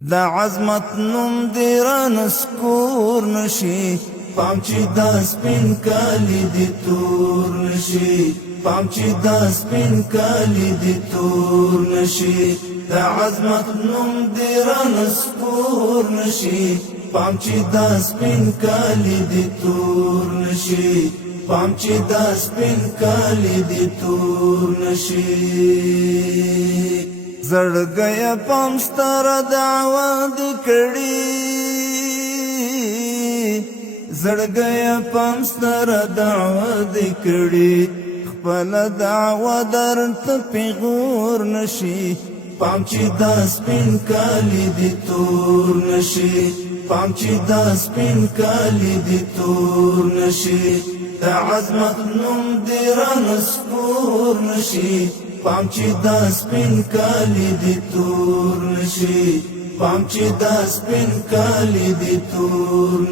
دا عظمت نوم دی رانسکور نشي پام چې دا سپین کالی دی تور نشي پام چې دا سپین کالی دی تور نشي دا عظمت نوم دی رانسکور نشي پام چې دا سپین کالی دی تور نشي پام چې دا سپین کالی دی تور نشي زړګیا پام ستر دعوا د کړي زړګیا پام ستر دعوا د کړي خپل دعوا درته پیغور نشي پام چې دا سپین کالی دی تور نشي پام چې دا سپین کالی دی تور نشي دا عظمت نوم دی رانسکور نشي پام چې دا سپین کالی دی تور نشي پام چې دا سپین کالی دی تور